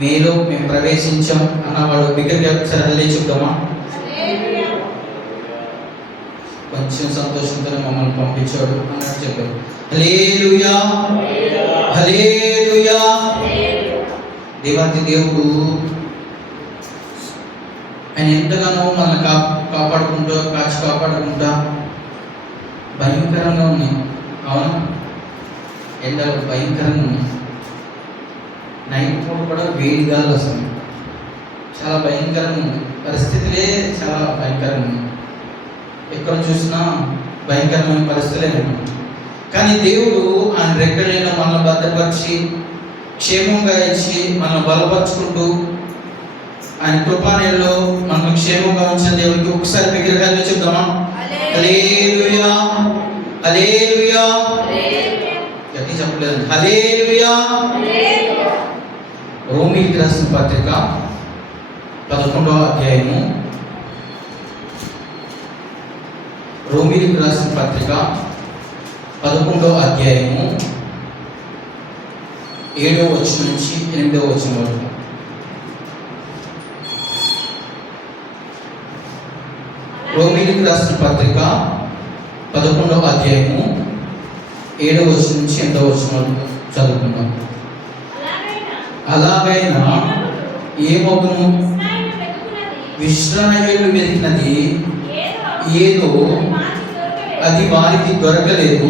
మీలో మేము ప్రవేశించాం అన్నవాడు బిగ్గరగా ఒకసారి హల్లెలూయా చెప్దామా? కొంచెం సంతోషంతోనే మమ్మల్ని పంపించాడు అన్నట్టు చెప్పారు. హల్లెలూయా, హల్లెలూయా. దేవాది దేవుడు ఆయన ఎంతగానో మనల్ని కాపాడుకుంటూ కాపాడుకుంటా భయంకరంగా ఉన్నాయి. అవునా? ఎండలు భయంకరంగా ఉన్నాయి. నైట్ పూట కూడా వేడిగాలు వస్తుంది. చాలా భయంకరంగా ఉంది. పరిస్థితులే చాలా భయంకరంగా ఉన్నాయి. ఎక్కడ చూసినా భయంకరమైన పరిస్థితులే ఉన్నాయి. కానీ దేవుడు ఆయన రెక్కలైన మనల్ని భద్రపరిచి క్షేమంగా ఇచ్చి మనల్ని బలపరుచుకుంటూ ఆయన కృపానేలో మనల్ని క్షేమంగా ఉంచిన దేవుడికి ఒకసారి విగ్రహాలు చెప్దామా? హల్లెలూయా, హల్లెలూయా. గట్టి చెప్పలేదు. హల్లెలూయా. రోమీయులకు రాసిన పత్రిక 11వ అధ్యాయము. రోమీయులకు రాసిన పత్రిక 11వ అధ్యాయము 7వ వచనం నుంచి 8వ వచనం వరకు. రోమీయులకు రాసిన పత్రిక 11వ అధ్యాయము 7వ వచనం నుంచి 8వ వచనం వరకు చదువుకున్నాం. అలాగైనా ఏమగును, ఇశ్రాయేలు వెతికినది ఏదో అది వారికి దొరకలేదు,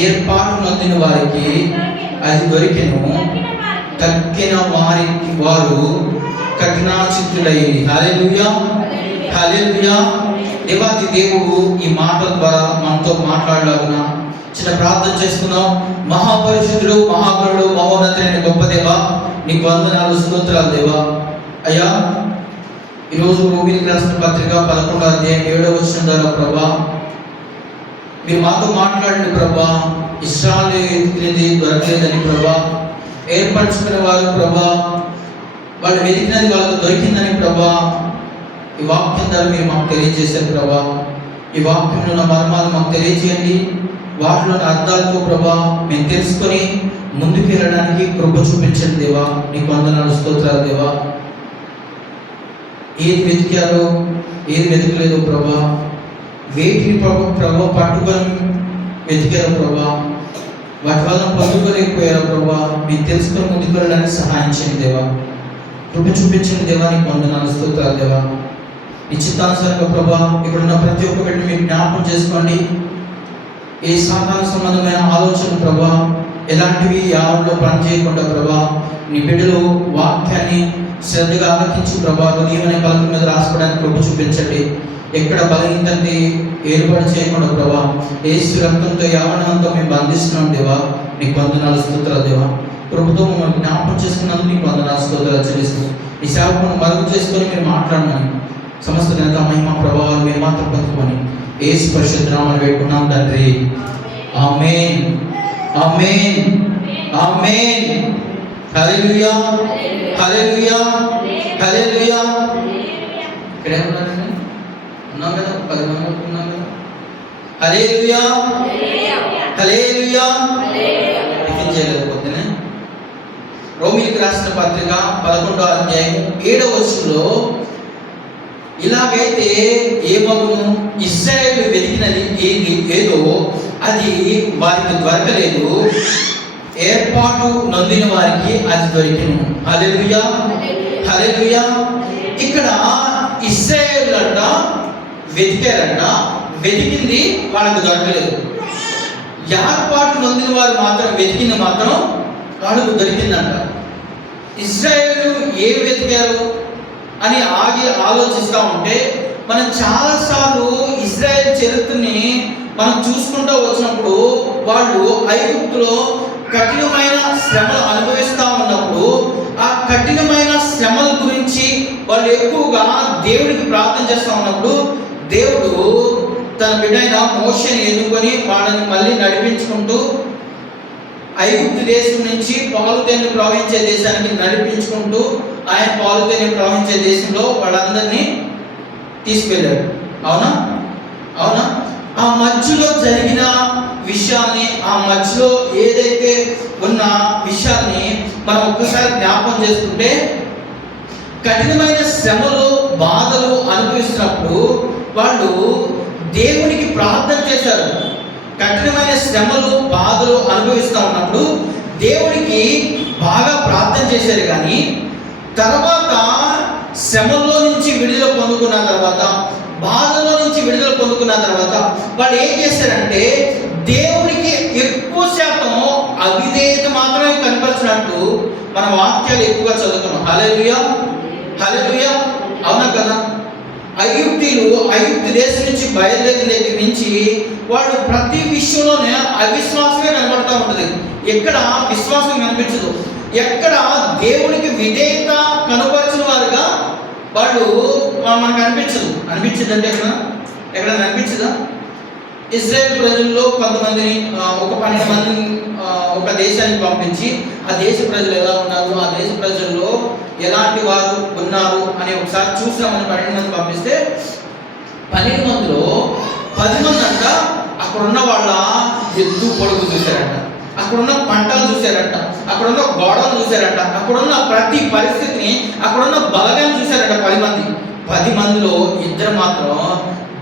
ఏర్పాటు నొందిన వారికి అది దొరికెను, తక్కిన వారు కఠినాచిత్తులయ్యింది. హల్లెలూయా, హల్లెలూయా. దేవాది దేవుడు ఈ మాటల ద్వారా మనతో మాట్లాడలాగున చిన్న ప్రార్థన చేసుకున్నాం. మహాపరిశుద్ధుడు, మహాగణుడు, మహోన్నతుడైన గొప్ప దేవా, నీకు వందనాలు, స్తోత్రాలు దేవా. అయ్యా, ఈరోజు రోమీయులకు రాసిన పత్రిక 11వ అధ్యాయం 7వ వచనం ద్వారా ప్రభా మీరు మాతో మాట్లాడండి ప్రభా. ఇశ్రాయేలు వెతికినది దొరకలేదని ప్రభా, ఏర్పరచుకున్న వారు ప్రభా వాళ్ళు వెతికినది వాళ్ళకు దొరికిందని ప్రభా ఈ వాక్యం ద్వారా మీరు మాకు తెలియజేశారు ప్రభా. ఈ వాక్యంలో ఉన్న మర్మాలు మాకు తెలియజేయండి. వాటిలోని అర్థాలతో ప్రభా మేము తెలుసుకొని ముందుకు వెళ్ళడానికి కృప చూపించండి దేవా. నీకు వందనాలు, స్తోత్రాలు దేవా. ఏది వెతికారో ఏది వెతకలేదో ప్రభా, వేటిని ప్రభా పట్టుకొని వెతికారో ప్రభా, వాటి వల్ల పట్టుకోలేకపోయారో ప్రభా మీరు తెలుసుకొని ముందుకు వెళ్ళడానికి సహాయం చేయండి దేవా. కృప చూపించండి దేవా. నీకు వందనాలు, స్తోత్రాలు దేవా. నిశ్చితానుసారంగా ప్రభా ఇక్కడున్న ప్రతి ఒక్క బిడ్డను మీరు జ్ఞాపకం చేసుకోండి. ఏ సాధారణ సంబంధమైన ఆలోచన ప్రభా ఎలాంటివి యావలో పనిచేయకుండా ప్రభా నీ బిడ్డలు వాక్యాన్ని శ్రద్ధగా ఆలకించి ప్రభా నీవనే పలకల మీద రాసుకోవడానికి కృప చూపించండి. ఎక్కడ బలహీనత ఏర్పాటు చేయకుండా ప్రభా యేసు రక్తంతో యావనంతో మేము బంధిస్తున్నాం దేవా. నీకు వందనాలు, స్తోత్రాలు దేవా. కృపతో మమ్మల్ని జ్ఞాపకం చేసుకున్నందుకు నీకు వందనాలు, స్తోత్రాలు చెల్లిస్తూ ఈ సేవకును మరుగు చేసుకొని మీరు మాట్లాడమని సమస్త ఘనత మహిమ ప్రభావాలు మీరు మాత్రం పొందుకోమని యేసు పరిశుద్ధ నామమున వేడుకున్నాం తండ్రి. ఆమేన్, ఆమేన్, ఆమేన్. హల్లెలూయా, హల్లెలూయా, హల్లెలూయా. ఇక్కడే ఉన్నాం కదా, 10 మంది ఉన్నాం కదా. హల్లెలూయా, హల్లెలూయా. టిఫిన్ చేయలేదు పొద్దునే. రోమీయులకు రాసిన పత్రిక 11వ అధ్యాయం 7వ వచనంలో ఇలాగైతే ఏమగును, ఇశ్రాయేలు వెతికినది ఏదో అది వారికి దొరకలేదు, ఏర్పాటు నొందిన వారికి అది దొరికెను. హల్లెలూయా, హల్లెలూయా. ఇక్కడ ఇశ్రాయేలు అంట వెతికారంట, వెతికింది వాళ్ళకి దొరకలేదు. ఏర్పాటు నొందిన వారు మాత్రం వెతికింది మాత్రం వాళ్ళకు దొరికిందంట. ఇశ్రాయేలు ఏం వెతికారు అని ఆగి ఆలోచిస్తూ ఉంటే మనం చాలాసార్లు ఇశ్రాయేల్ చరిత్రని మనం చూసుకుంటూ వచ్చినప్పుడు వాళ్ళు ఐగుప్తులో కఠినమైన శ్రమలు అనుభవిస్తూ ఉన్నప్పుడు ఆ కఠినమైన శ్రమల గురించి వాళ్ళు ఎక్కువగా దేవుడికి ప్రార్థన చేస్తూ ఉన్నప్పుడు దేవుడు తన బిడ్డైన మోషేని ఎన్నుకొని వాళ్ళని మళ్ళీ నడిపించుకుంటూ ఐగుప్తు దేశం నుంచి పాలుతేనెలు ప్రవహించే దేశానికి నడిపించుకుంటూ ఆయన పాలుతేనెలు ప్రవహించే దేశంలో వాళ్ళందరినీ తీసుకెళ్ళాడు. అవునా, అవునా. ఆ మధ్యలో జరిగిన విషయాన్ని, ఆ మధ్యలో ఏదైతే ఉన్న విషయాన్ని మనం ఒక్కసారి జ్ఞాపకం చేసుకుంటే, కఠినమైన శ్రమలు బాధలు అనుభవిస్తున్నప్పుడు వాళ్ళు దేవునికి ప్రార్థన చేశారు. కఠినమైన శ్రమలు బాధలు అనుభవిస్తూ ఉన్నప్పుడు దేవునికి బాగా ప్రార్థన చేశారు. కానీ తర్వాత శ్రమలో నుంచి విడుదల పొందుకున్న తర్వాత, బాధలో నుంచి విడుదల పొందుకున్న తర్వాత వాళ్ళు ఏం చేశారంటే దేవునికి ఎక్కువ శాతం అవిధేయత మాత్రమే కనపరిచినట్టు మన వాక్యాలు ఎక్కువగా చదువుతున్నాం. హల్లెలూయా, హల్లెలూయా, అవునా కదా? ఐగుప్తు దేశం నుంచి బయలుదేరిన దగ్గర నుంచి వాళ్ళు ప్రతి విషయంలోనే అవిశ్వాసమే కనబడతా ఉంటుంది. ఎక్కడ విశ్వాసం కనిపించదు. ఎక్కడ దేవునికి విధేయత కనపరిచిన వారుగా వాళ్ళు మనకు అనిపించదంటే ఎక్కడ అనిపించదా? ఇజ్రాయెల్ ప్రజల్లో కొంతమందిని, ఒక 12 మందిని ఒక దేశానికి పంపించి ఆ దేశ ప్రజలు ఎలా ఉన్నారు, ఆ దేశ ప్రజల్లో ఎలాంటి వారు ఉన్నారు అని ఒకసారి చూసామని 12 మంది పంపిస్తే 12 మందిలో 10 మంది అంట అక్కడున్న వాళ్ళ ఎత్తు పొడుగు చూశారంట, అక్కడున్న పంటలు చూశారంట, అక్కడున్న గోడలు చూశారంట, అక్కడున్న ప్రతి పరిస్థితిని, అక్కడున్న బలగాన్ని చూశారంట 10 మందిలో 2 మాత్రం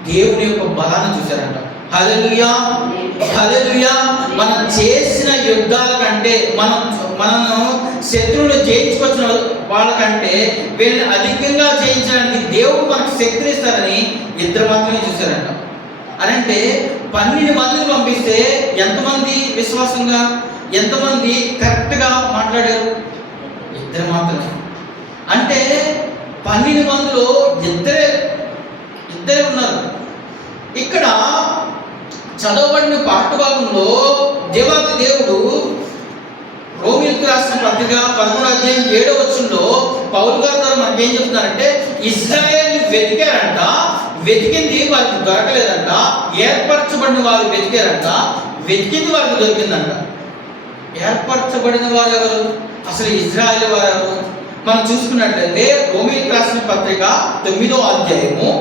దేవుని యొక్క బలాన్ని చూశారంట. హల్లెలూయా, హల్లెలూయా. మనం చేసిన యుద్ధాల కంటే, మనను శత్రువులు జయించుకొచ్చిన వాళ్ళకంటే వీళ్ళని అధికంగా జయించడానికి దేవుడు మనకు శక్తినిస్తారని 2 మాత్రమే చూశారంట. అనంటే 12 మందిని పంపిస్తే ఎంతమంది విశ్వాసంగా, ఎంతమంది కరెక్ట్గా మాట్లాడారు? 2 మాత్రమే. అంటే 12 మందిలో ఇద్దరే ఉన్నారు. ఇక్కడ చదవబడిన పాఠ్య భాగంలో దేవాతి దేవుడు రోమీయులకు రాసిన పత్రిక 11వ అధ్యాయం 7వ వచనంలో పౌలు గారి ద్వారా మనకి ఏం చెప్తున్నారంటే, ఇజ్రాయేల్ వెతికారంట, వెతికింది వారికి దొరకలేదంట. ఏర్పరచబడిన వారు వెతికారంట, వెతికింది వారికి దొరికిందంట. ఏర్పరచబడిన వారు ఎవరు? అసలు ఇజ్రాయేల్ వారు ఎవరు? మనం చూసుకున్నట్లయితే రోమీయులకు రాసిన పత్రిక 9వ అధ్యాయము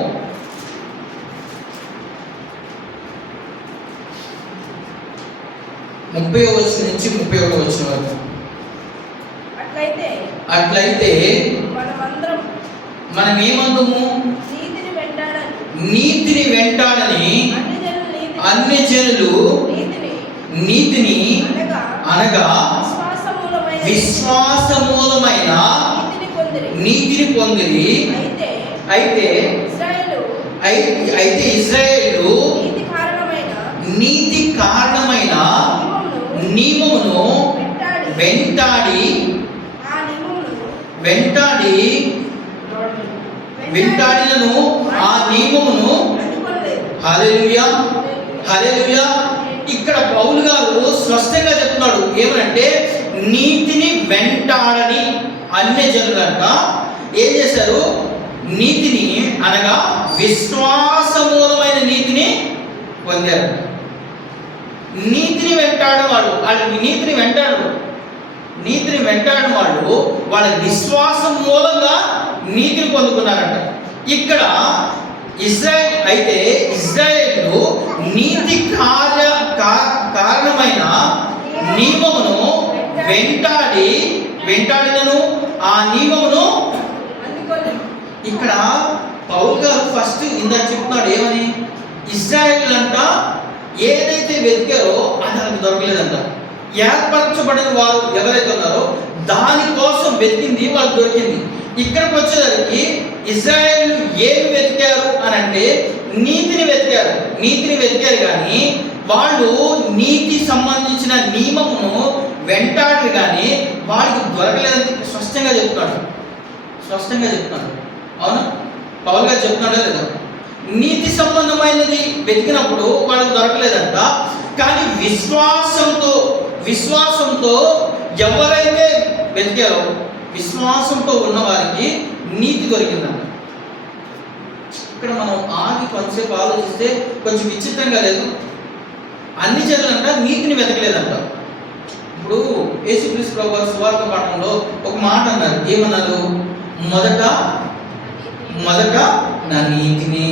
30వ వచనం నుంచి 31వ వచనం వరకు. అట్లయితే మనం ఏమందుము? నీతిని వెంటాడని అన్ని జనులు నీతిని అనగా విశ్వాసమూలమైన నీతిని పొందిరి. అయితే ఇశ్రాయేలు నీతి కారణమైన నియమమును వెంటాడినను ఆ నియమమును. హల్లెలూయా, హల్లెలూయా. ఇక్కడ పౌలు గారు స్పష్టంగా చెప్తున్నాడు ఏమనంటే, నీతిని వెంటాడని అన్ని జనులంట ఏం చేశారు? నీతిని అనగా విశ్వాసమూలమైన నీతిని పొందారు. నీతిని వెంటాడిన వాళ్ళు నీతిని వెంటాడిన వాళ్ళు వాళ్ళ విశ్వాసం మూలంగా నీతిని పొందుకున్నారంట. ఇక్కడ ఇజ్రాయేలు నీతి కారణమైన నియమమును వెంటాడినను ఆ నియమమును. ఇక్కడ పౌలు గారు ఫస్ట్ ఇందాక చెప్తున్నాడు ఏమని? ఇజ్రాయేల్ అంట ఏదైతే వెతికారో అది వాళ్ళకి దొరకలేదంట. ఏర్పరచబడిన వారు ఎవరైతే ఉన్నారో దానికోసం వెతికింది వాళ్ళకి దొరికింది. ఇక్కడికి వచ్చేసరికి ఇజ్రాయేల్ ఏమి వెతికారు అని అంటే నీతిని వెతికారు కానీ వాళ్ళు నీతి సంబంధించిన నియమమును వెంటాడి కానీ వాడికి దొరకలేదని స్పష్టంగా చెప్తున్నాడు. అవునా? పౌలు గారు చెప్తున్నాడా లేదా? నీతి సంబంధమైనది వెతికినప్పుడు వాళ్ళకి దొరకలేదంట. కానీ విశ్వాసంతో ఎవరైతే వెతికారో విశ్వాసంతో ఉన్న వారికి నీతి దొరికిందంట. ఇక్కడ మనం కొంతసేపు ఆలోచిస్తే కొంచెం విచిత్రంగా లేదు? అన్ని జనులంట నీతిని వెతకలేదంట. ఇప్పుడు యేసుక్రీస్తు ప్రభువు సువార్త పాఠంలో ఒక మాట అన్నారు. ఏమన్నారు? మొదట నా నీతిని,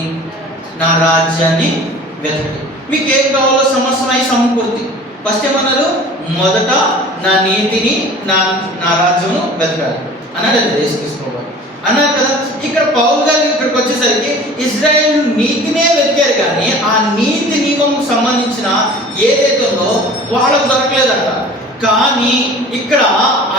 నా రాజ్యాన్ని వెతకండి. మీకు ఏం కావాలో సమస్తమై సమకూర్తి. ఫస్ట్ ఏమన్నారు? మొదట నా నీతిని నా రాజ్యమును వెతకాలి అన్నాడు యేసుక్రీస్తు అన్నారు కదా. ఇక్కడ పౌలు గారు ఇక్కడికి వచ్చేసరికి ఇజ్రాయేల్ నీతినే వెతికారు, కానీ ఆ నీతి నియమం సంబంధించిన ఏదైతే ఉందో వాళ్ళకు దొరకలేదంట. కానీ ఇక్కడ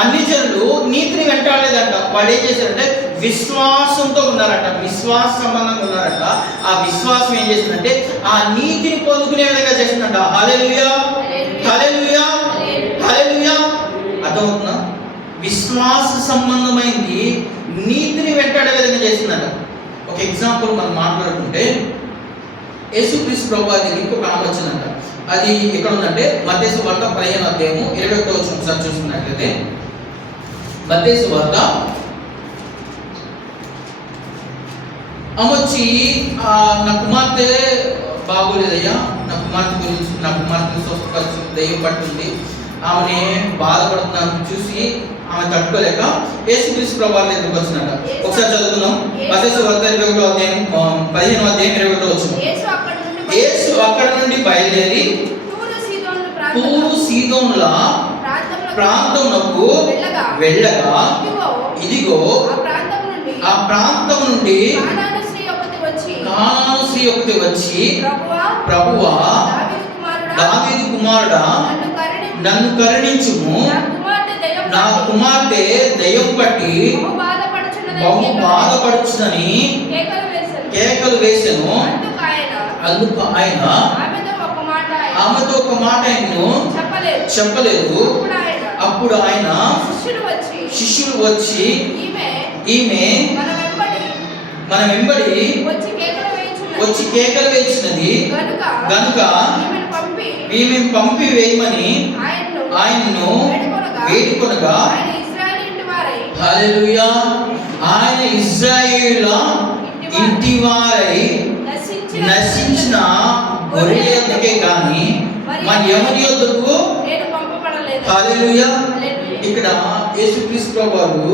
అన్ని జనులు నీతిని వెంటాడలేదంట. వాడు ఏం చేశారంటే విశ్వాసంతో ఉన్నారంట, విశ్వాస సంబంధంగా ఉన్నారంట. ఆ విశ్వాసం ఏం చేసిందంటే ఆ నీతిని పొందుకునే విధంగా చేసిందంట. హల్లెలూయా, హల్లెలూయా, హల్లెలూయా. అర్థమవుతుందా? విశ్వాస సంబంధమైంది నీతిని వెంటాడే విధంగా చేసిందంట. ఒక ఎగ్జాంపుల్ మనం మాట్లాడుకుంటే యేసుక్రీస్తు ప్రభువు దగ్గరికి ఇంకొక ఆమె వచ్చిందంట. అది ఎక్కడ ఉందంటే మత్తయి సువార్త 15వ అధ్యాయము 21వ వచనం ఒకసారి చూసుకున్నట్లయితే, మత్తయి సువార్త ఆమె వచ్చి నా కుమార్తె బాగోలేదయ్యా, నా కుమార్తె స్వస్థపరిచి దయ్యం పట్టింది, ఆమెని బాధపడుతున్నాను చూసి ఆమె తట్టుకోలేక యేసుక్రీస్తు ప్రభువు ఎందుకు వచ్చిందంట. ఒకసారి చదువుతున్నాం. మత్తయి సువార్త 21వ అధ్యాయం 15వ అధ్యాయం 21వ వచనం. యేసు అక్కడ నుండి బయలుదేరి తూరు సీదోనుల ప్రాంతమునకు వెళ్ళగా ఇదిగో ఆ ప్రాంతం నుండి కానాను స్త్రీ ఒకటి వచ్చి, ప్రభువా, దావీదు కుమారుడా, నన్ను కరుణించుము, నా కుమార్తె దయ్యం పట్టి బహు బాధపడుచునని కేకలు వేసెను. అందుకు ఆయన ఆమెతో ఒక మాట ఆయన్ను చెప్పలేదు. అప్పుడు ఆయన శిష్యులు వచ్చి ఈమె మన వెంబడి వచ్చి కేకలు వేసినది గనుక ఈమె పంపి వేయమని ఆయన్ను వేడుకొనగా, హల్లెలూయా, ఆయన ఇశ్రాయేలుల ఇంటివారై నశించిన గొర్రెల యొద్దకే కానీ మన ఎవరి యొద్దకు. హల్లెలూయా. ఇక్కడ యేసుక్రీస్తు ప్రభువు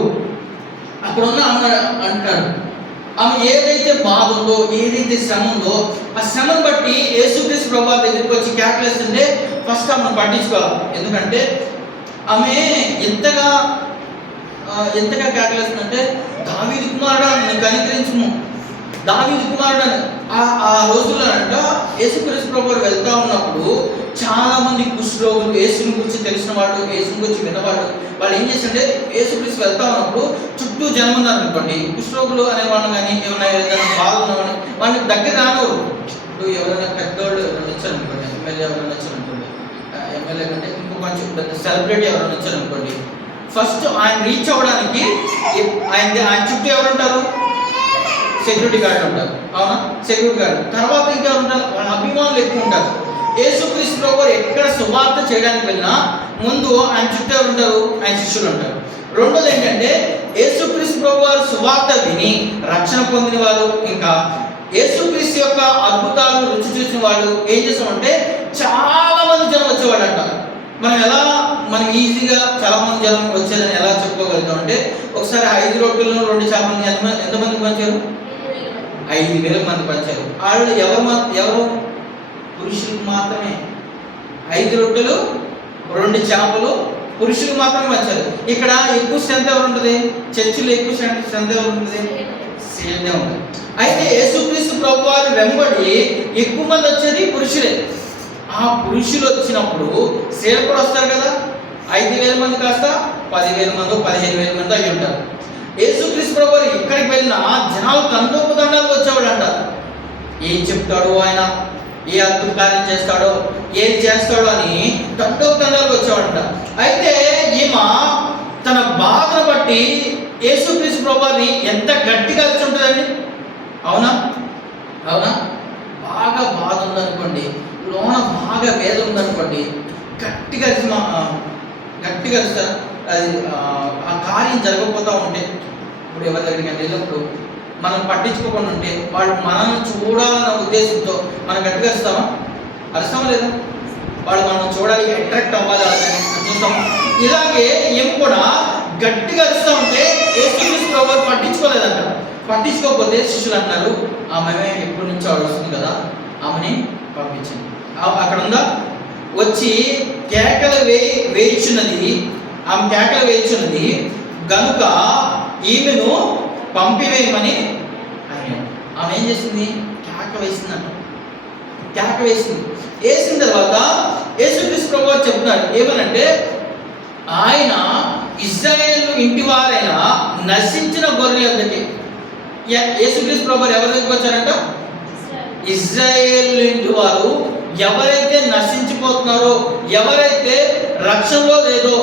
అక్కడ ఉన్న ఆమె అంటున్నాడు, ఆమె ఏదైతే బాధ ఉందో, ఏదైతే శ్రమ ఉందో, ఆ శ్రమను బట్టి యేసుక్రీస్తు ప్రభువు దగ్గరికి వచ్చి కేకలేస్తుంటే ఫస్ట్ ఆమెను పట్టించుకోవాలి. ఎందుకంటే ఆమె ఎంతగా కేకలేస్తుందంటే, దావీదు కుమారుడా నన్ను కనికరించుము, దావీదు కుమారుడు. ఆ రోజుల్లో అంట యేసుక్రీస్తు ప్రభువు వెళ్తా ఉన్నప్పుడు చాలా మంది కుష్ఠరోగులు, యేసుని గురించి తెలిసిన వాడు, యేసుని గురించి విన్నవాడు, వాళ్ళు ఏం చేస్తుంటే యేసుక్రీస్తు వెళ్తా ఉన్నప్పుడు చుట్టూ జనం ఉన్నారు అనుకోండి, కుష్ఠరోగులు అనేవాళ్ళు కానీ ఏమైనా ఏదైనా బాగున్నవాడిని వాళ్ళని దగ్గర రానివ్వరు. ఇప్పుడు ఎవరైనా పెద్దవాళ్ళు ఎవరైనా వచ్చారనుకోండి, ఎమ్మెల్యే ఎవరైనా వచ్చారనుకోండి, ఎమ్మెల్యే కంటే ఇంకో కొంచెం పెద్ద సెలబ్రిటీ ఎవరైనా వచ్చారనుకోండి, ఫస్ట్ ఆయన రీచ్ అవ్వడానికి ఆయన చుట్టూ ఎవరు ఉంటారు? సెక్యూరిటీ గార్డు ఉంటారు. అవునా? సెక్యూరిటీ గార్డు తర్వాత ఇంకా ఉంటారు, వాళ్ళ అభిమానులు ఎక్కువ ఉంటారు. యేసుక్రీస్తు ప్రభువు ఎక్కడ సువార్త చేయడానికి వెళ్ళినా ముందు ఆయన చుట్టూ ఎవరు ఉంటారు? ఆయన శిష్యులు ఉంటారు. రెండోది ఏంటంటే యేసుక్రీస్తు ప్రభువు సువార్త విని రక్షణ పొందిన వారు, ఇంకా యేసుక్రీస్తు యొక్క అద్భుతాలను రుచి చూసిన వాళ్ళు ఏం చేస్తామంటే చాలా మంది జనం వచ్చేవాళ్ళంట. మనం ఈజీగా చాలా మంది జనం వచ్చేదని ఎలా చెప్పుకోగలుగుతాం అంటే, ఒకసారి 5 రొట్టెలను 2 చేపలను ఎంతమందికి పంచారు? 5,000 మంది పంచారు. వాళ్ళు ఎవరు? పురుషులకు మాత్రమే. 5 రొట్టెలు 2 చేపలు పురుషులకు మాత్రమే పంచారు. ఇక్కడ ఎక్కువ స్ట్రెంత్ ఎవరు ఉంటుంది? చర్చిలో ఎక్కువ స్ట్రెంత్ ఎవరు ఉంటుంది? స్త్రీలనే ఉంటుంది. అయితే యేసుక్రీస్తు ప్రభువారు వెంబడి ఎక్కువ మంది వచ్చేది పురుషులే. ఆ పురుషులు వచ్చినప్పుడు స్త్రీలు కూడా వస్తారు కదా. 5,000 మంది కాస్త 10,000 మంది 15,000 మంది అయి ఉంటారు. యేసుక్రీస్తు ప్రభువారు ఎక్కడికి వెళ్ళినా జనాలు తండోపతండాలు వచ్చేవాడు అంట. ఏం చెప్తాడు ఆయన, ఏ అద్భుత కార్యం చేస్తాడో, ఏది చేస్తాడో అని తండోపతండాలు వచ్చేవాడంట. అయితే ఈమె తన బాధను బట్టి యేసుక్రీస్తు ప్రభువారిని ఎంత గట్టిగా వచ్చి ఉంటుందండి. అవునా? బాగా బాధ ఉందనుకోండి, లోన బాగా వేద ఉందనుకోండి, గట్టిగా అరుస్తారు. అది ఆ కార్యం జరగకపోతూ ఉంటే, ఇప్పుడు ఎవరి దగ్గరికి వెళ్ళినప్పుడు మనం పట్టించుకోకుండా ఉంటే వాళ్ళు మనల్ని చూడాలన్న ఉద్దేశంతో మనం గట్టిగా అరుస్తామా లేదా? వాళ్ళు మనం చూడాలి, అట్రాక్ట్ అవ్వాలి అని చూస్తాము. ఇలాగే ఏం కూడా గట్టిగా అరుస్తూ ఉంటే యేసుక్రీస్తు ప్రభువు పట్టించుకోలేదంట. పట్టించుకోకపోతే శిష్యులు అంటున్నారు, ఆమె ఎప్పటి నుంచో అడుగుతుంది కదా, ఆమెని పంపించింది. అక్కడ ఉందా, వచ్చి కేకలు వేయుచున్నది, ఆమె కేకలు వేయుచున్నది గనుక ఈమెను పంపివేయమని ఆయన. ఆమె ఏం చేసింది? కేక వేసిందంట. కేక వేసింది. వేసిన తర్వాత యేసుక్రీస్తు ప్రభువు చెప్తున్నారు ఏమనంటే, ఆయన ఇశ్రాయేలు ఇంటి వారైన నశించిన గొర్రెల యొద్దకి. యేసుక్రీస్తు ప్రభువు ఎవరి దగ్గరికి వచ్చారంట? ఇశ్రాయేలు ఇంటి వారు ఎవరైతే నశించిపోతున్నారో, ఎవరైతే రక్షణలో లేదో,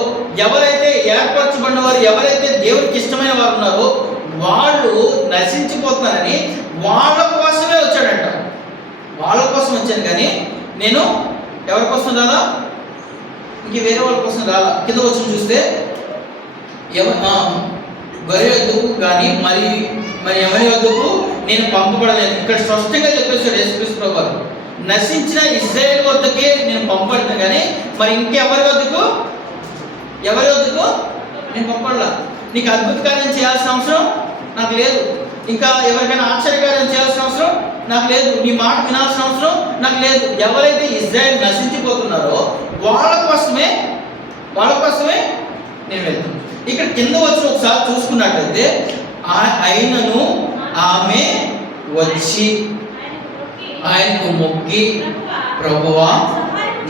ఎవరైతే ఏర్పరచబడిన వారు, ఎవరైతే దేవుడికి ఇష్టమైన వారు ఉన్నారో వాళ్ళు నశించిపోతున్నారని వాళ్ళ కోసమే వచ్చాడంట. వాళ్ళ కోసం వచ్చాను, కానీ నేను ఎవరి కోసం రాలా, ఇంక వేరే వాళ్ళ కోసం రాలా. కింద వచ్చి చూస్తే గొర్రె వద్దకు కానీ మరి ఎవరి వద్దకు నేను పంపబడలేదు. ఇక్కడ స్పష్టంగా చెప్పేశాడు యేసుక్రీస్తు ప్రభువు, నశించిన ఇశ్రాయేలు వద్దకే నేను పంపబడతాను, కానీ మరి ఇంకెవరి వద్దకు నేను పంపడలా. నీకు అద్భుత కార్యం చేయాల్సిన అవసరం నాకు లేదు, ఇంకా ఎవరికైనా ఆశ్చర్యకార్యం చేయాల్సిన అవసరం నాకు లేదు, నీ మాట వినాల్సిన అవసరం నాకు లేదు. ఎవరైతే ఇశ్రాయేలు నశించిపోతున్నారో వాళ్ళ కోసమే నేను వెళ్తాను. ఇక్కడ కింద వచ్చి ఒకసారి చూసుకున్నట్లయితే, అయినను ఆమె వచ్చి ఆయనకు మొక్కి, ప్రభువా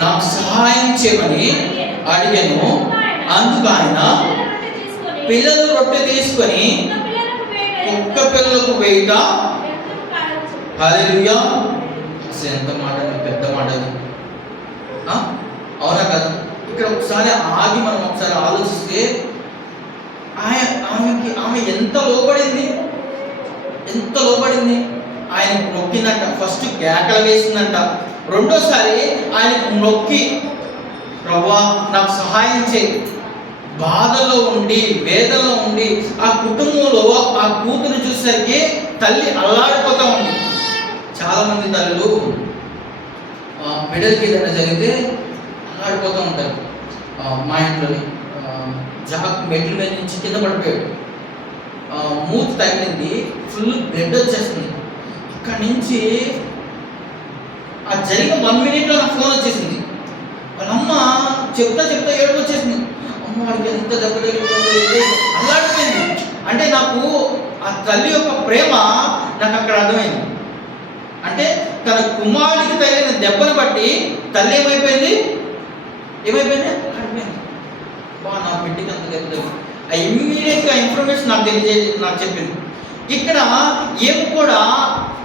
నాకు సహాయం చేయమని అడిగాను. అందుకు ఆయన పిల్లలు రొట్టె తీసుకొని కుక్క పిల్లలకు వేయుట. హల్లెలూయా! ఎంత మాట, పెద్ద మాట, అవునా కదా? ఇక్కడ ఒకసారి ఆగి మనం ఒకసారి ఆలోచిస్తే ఆమె ఎంత లోబడింది. ఆయనకు మొక్కిందంట. ఫస్ట్ కేకలు వేసిందంట. రెండోసారి ఆయనకు మొక్కి, ప్రభువా నాకు సహాయం చేయి. బాధలో ఉండి, వేదనలో ఉండి, ఆ కుటుంబంలో ఆ కూతురు చూసేసరికి తల్లి అల్లాడిపోతూ ఉంది. చాలామంది తల్లులు బిడ్డలకి ఏదైనా జరిగితే అల్లాడిపోతూ ఉంటారు. మా ఇంట్లోని మెట్ల మీద నుంచి కింద పడిపోయాడు, మూతి తగిలింది, ఫుల్ బ్లడ్ వచ్చేస్తుంది. అక్కడి నుంచి ఆ జరిగిన 1 minute నాకు ఫోన్ వచ్చేసింది. వాళ్ళమ్మ చెప్తా ఏడుపు వచ్చేసింది. అమ్మ వాడికి ఎంత దెబ్బ తగిలిపోయింది, అల్లాడిపోయింది. అంటే నాకు ఆ తల్లి యొక్క ప్రేమ నాకు అక్కడ అర్థమైంది. అంటే తన కుమారుడికి తగిలిన దెబ్బను బట్టి తల్లి ఏమైపోయింది? అల్లాడిపోయింది. నా బిడ్డకి అంత దెబ్బ, ఆ ఇమ్మీడియట్గా ఇన్ఫర్మేషన్ నాకు చెప్పింది. ఇక్కడ ఏం కూడా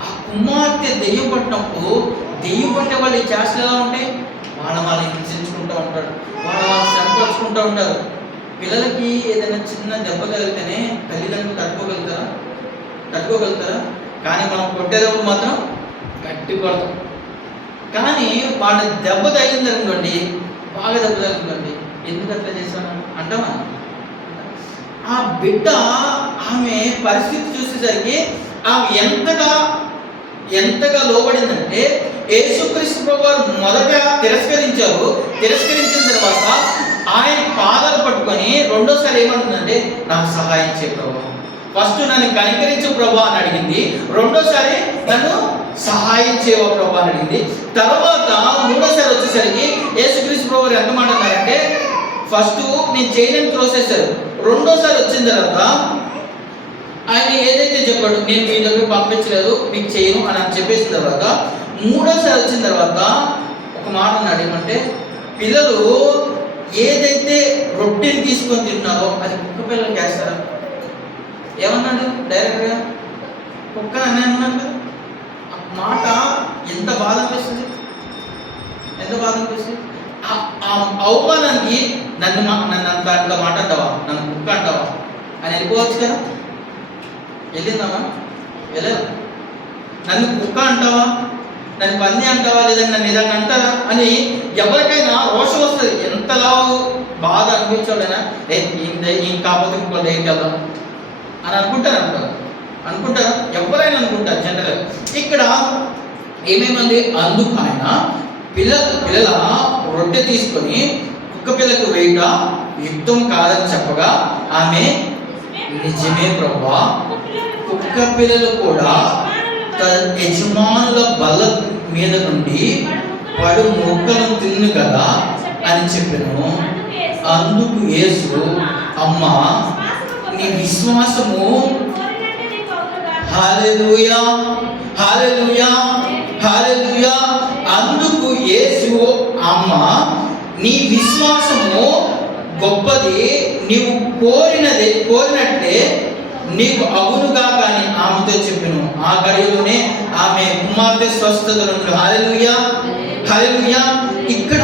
ఆ కుమార్తె దెయ్యం పట్టినప్పుడు, దెయ్యం పట్టే వాళ్ళు ఈ చేష్టలు ఎలా ఉంటాయి? వాళ్ళని హింసించుకుంటూ ఉంటారు, వాళ్ళు సరిపరుచుకుంటూ ఉంటారు. పిల్లలకి ఏదైనా చిన్న దెబ్బ తగిలితేనే తల్లిదండ్రులు తట్టుకోగలుగుతారా? కానీ మనం కొట్టేటప్పుడు మాత్రం గట్టి కొడతాం. కానీ వాళ్ళ దెబ్బ తగిలిందనుకోండి, బాగా దెబ్బ తగిలిందండి, ఎందుకు అట్లా చేశాను అంటామా? ఆ బిడ్డ ఆమె పరిస్థితి చూసేసరికి ఆమె ఎంతగా లోబడిందంటే, యేసుక్రీస్తు ప్రభువారు మొదట తిరస్కరించిన తర్వాత ఆయన పాదాలు పట్టుకొని రెండోసారి ఏమంటుందంటే, నాకు సహాయం చేయ ప్రభువా. ఫస్ట్ నన్ను కనికరించు ప్రభువా అని అడిగింది, రెండోసారి నన్ను సహాయం చేయవా ప్రభువా అని అడిగింది. తర్వాత మూడోసారి వచ్చేసరికి యేసుక్రీస్తు ప్రభువారు ఎంత మాట అన్నారంటే, ఫస్ట్ నేను చేయలేని త్రోసేశారు, రెండోసారి వచ్చిన తర్వాత ఆయన ఏదైతే చెప్పాడు, నేను మీ దగ్గర పంపించలేదు, మీకు చేయను అని చెప్పేసిన తర్వాత మూడోసారి వచ్చిన తర్వాత ఒక మాట అన్నాడు. ఏమంటే, పిల్లలు ఏదైతే రొట్టెని తీసుకొని తింటున్నారో అది కుక్క పిల్లలకి వేస్తారా? ఏమన్నాడు డైరెక్ట్గా? కుక్కని అని అన్నాడు కదా. ఆ మాట ఎంత బాధ అనిపిస్తుంది. ఆ అవమానానికి నన్ను అంత మాట అంటావా, నన్ను కుక్క అంటావా అని వెళ్ళిపోవచ్చు కదా. వెళ్ళిందమ్మా? వెళ్ళదు. నన్ను కుక్క అంటావా, నన్ను పంది అంటావా, లేదా నన్ను ఏదన్నా అంటారా అని ఎవరికైనా రోషం వస్తుంది. ఎంతలా బాధ అనిపించాడైనా ఏం కాకపోతే ఇంకో దగ్గరికి వెళ్దాం అని అనుకుంటారా? ఎవరైనా అనుకుంటారు జనరల్. ఇక్కడ ఏమేమంది? అందుకు ఆయన పిల్లల రొట్టె తీసుకొని కుక్క పిల్లకు వేయుట యుక్తం కాదని చెప్పగా ఆమె, నిజమే ప్రభువా, కుక్క పిల్లలు కూడా యజమానుల బల్ల మీద నుండి పడు మొక్కలను తిన్ను కదా అని చెప్పాను. అందుకు యేసు, అమ్మా నీ విశ్వాసము, హల్లెలూయా హల్లెలూయా హల్లెలూయా. అందుకు యేసు, అమ్మా నీ విశ్వాసము గొప్పది, నీవు కోరినట్లే నీకు అగునుగా కానీ ఆమెతో చెప్పాను. ఆ గడిలోనే ఆమె కుమార్తె స్వస్థతలు. హల్లెలూయా హల్లెలూయా. ఇక్కడ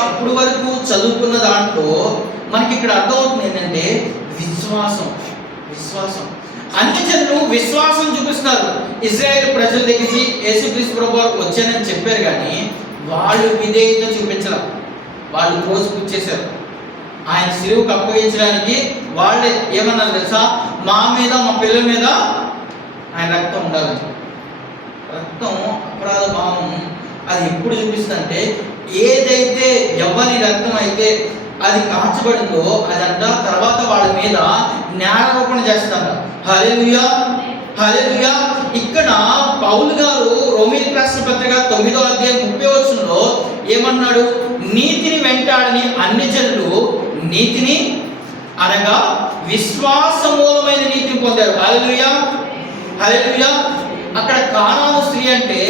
ఇప్పుడు వరకు చదువుకున్న దాంట్లో మనకి ఇక్కడ అర్థమవుతుంది ఏంటంటే విశ్వాసం. అన్ని జనులు విశ్వాసం చూపిస్తున్నారు. ఇజ్రాయేల్ ప్రజల దగ్గరికి యేసుక్రీస్తు ప్రభువారు వచ్చానని చెప్పారు, కానీ వాళ్ళు విధేయత చూపించరు. వాళ్ళు త్రోసిపుచ్చేశారు. ఆయన శిలువకు అప్పగించడానికి వాళ్ళే ఏమన్నారు తెలుసా? మా మీద, మా పిల్లల మీద ఆయన రక్తం ఉండాలి. రక్తం, అపరాధ భావం అది ఎప్పుడు చూపిస్తుందంటే, ఏదైతే ఎవరి రక్తం అయితే అది కాచబడిందో అదంట తర్వాత వాళ్ళ మీద నేరారోపణ చేస్తాడు. హల్లెలూయా హల్లెలూయా. ఇక్కడ పౌలు గారు రోమీయులకు రాసిన పత్రిక 9వ అధ్యాయం 30వ వచనంలో ఏమన్నాడు? నీతిని వెంటాడని అన్ని జనులు నీతిని అనగా విశ్వాస మూలమైన నీతిని పొందారు. హల్లెలూయా హల్లెలూయా. అక్కడ కానాను స్త్రీ అంటే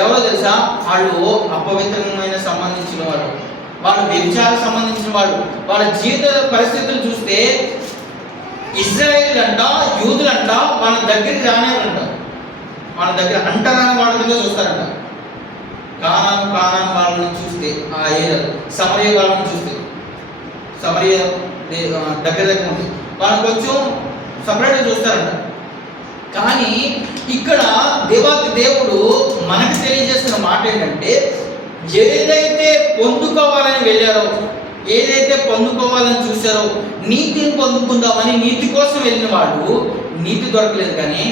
ఎవరో తెలుసా? వాళ్ళు అపవిత్రమైన సంబంధించిన వాడు, వాళ్ళు వ్యభిచార సంబంధించిన వాడు. వాళ్ళ జీవిత పరిస్థితులు చూస్తే ఇజ్రాయేల్ అంట, యూదులంట మన దగ్గరికి రానేరంట, మన దగ్గర అంటరాని వాళ్ళ చూస్తారంట. కానాను వాళ్ళని చూస్తే, ఆ ఏరియా సమరయ వాళ్ళని చూస్తే, సమరయ దగ్గర ఉంది, వాళ్ళు కొంచెం సపరేట్గా చూస్తారంట. కానీ ఇక్కడ దేవుడు మనకు తెలియజేస్తున్న మాట ఏంటంటే, ఏదైతే పొందుకోవాలని వెళ్ళారో, ఏదైతే పొందుకోవాలని చూశారో, నీతిని పొందుకుందామని నీతి కోసం వెళ్ళిన వాళ్ళు నీతి దొరకలేదు, కానీ